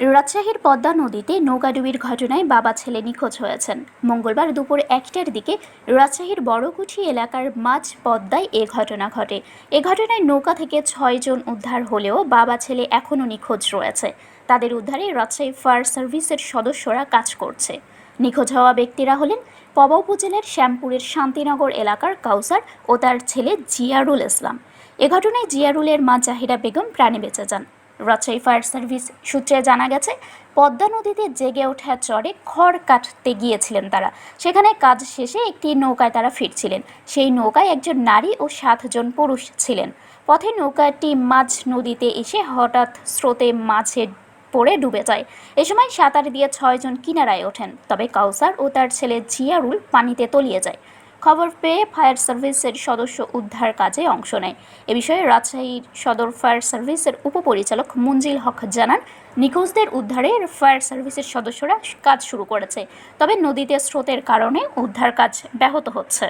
রাজশাহীর পদ্মা নদীতে নৌকাডুবির ঘটনায় বাবা ছেলে নিখোঁজ হয়েছেন। মঙ্গলবার দুপুর ১টার দিকে রাজশাহীর বড়কুঠি এলাকার মাঝ পদ্মায় এ ঘটনা ঘটে। এ ঘটনায় নৌকা থেকে ৬ জন উদ্ধার হলেও বাবা ছেলে এখনও নিখোঁজ রয়েছে। তাদের উদ্ধারে রাজশাহী ফায়ার সার্ভিসের সদস্যরা কাজ করছে। নিখোঁজ হওয়া ব্যক্তিরা হলেন পবা উপজেলার শ্যামপুরের শান্তিনগর এলাকার কাউসার ও তার ছেলে জিয়ারুল ইসলাম। এ ঘটনায় জিয়ারুলের মা জাহিরা বেগম প্রাণে বেঁচে যান। রাজশাহী ফায়ার সার্ভিস সূত্রে জানা গেছে, পদ্মা নদীতে জেগে ওঠা চরে খড় কাটতে গিয়েছিলেন তারা। সেখানে কাজ শেষে একটি নৌকায় তারা ফিরছিলেন। সেই নৌকায় একজন নারী ও 7 জন পুরুষ ছিলেন। পথে নৌকাটি মাঝ নদীতে এসে হঠাৎ স্রোতে মাঝে পড়ে ডুবে যায়। এ সময় সাঁতার দিয়ে 6 জন কিনারায় ওঠেন, তবে কাউসার ও তার ছেলে জিয়ারুল পানিতে তলিয়ে যায়। খবর পেয়ে ফায়ার সার্ভিসের সদস্য উদ্ধার কাজে অংশ নেয়। এ বিষয়ে রাজশাহী সদর ফায়ার সার্ভিসের উপপরিচালক মঞ্জিল হক জানান, নিখোঁজদের উদ্ধারে ফায়ার সার্ভিসের সদস্যরা কাজ শুরু করেছে, তবে নদীতে স্রোতের কারণে উদ্ধার কাজ ব্যাহত হচ্ছে।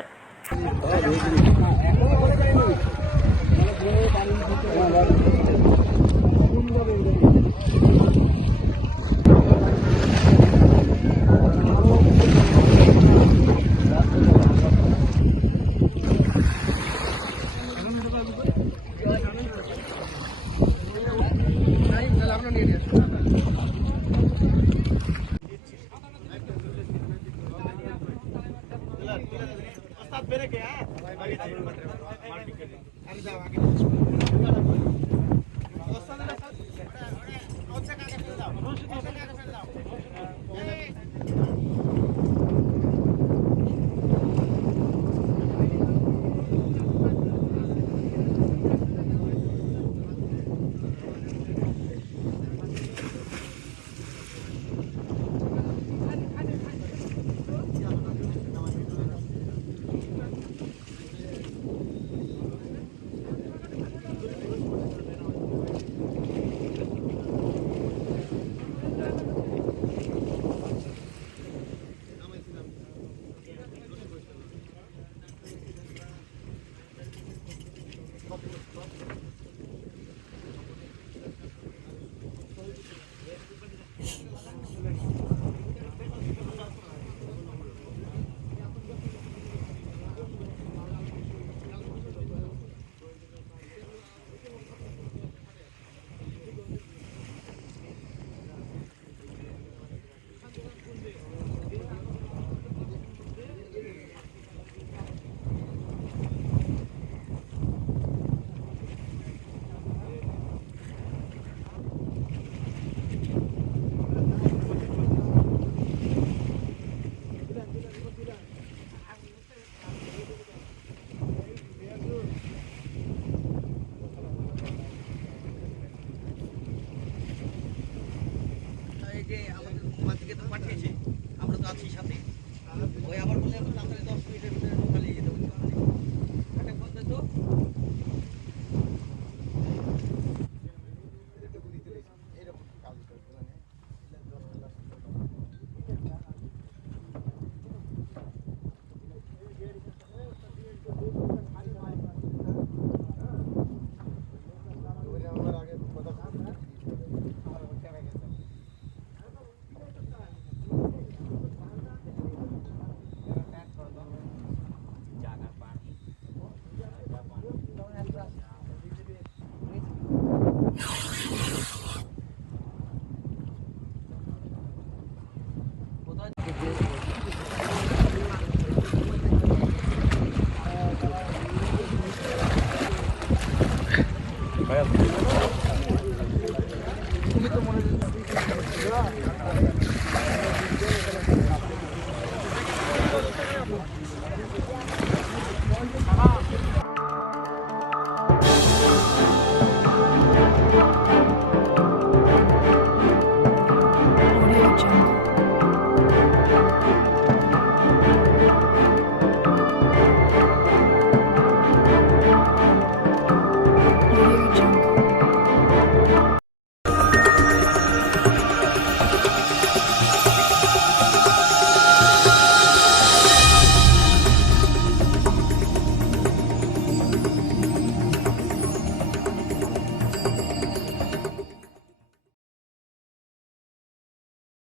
পাঠিয়েছে, আমরা তো আছি সাথে। ওই আবার বলে তাড়াতাড়ি 10 মিনিটের ভিতরে নৌকা নিয়ে যেতে হবে। একটা বলতে তো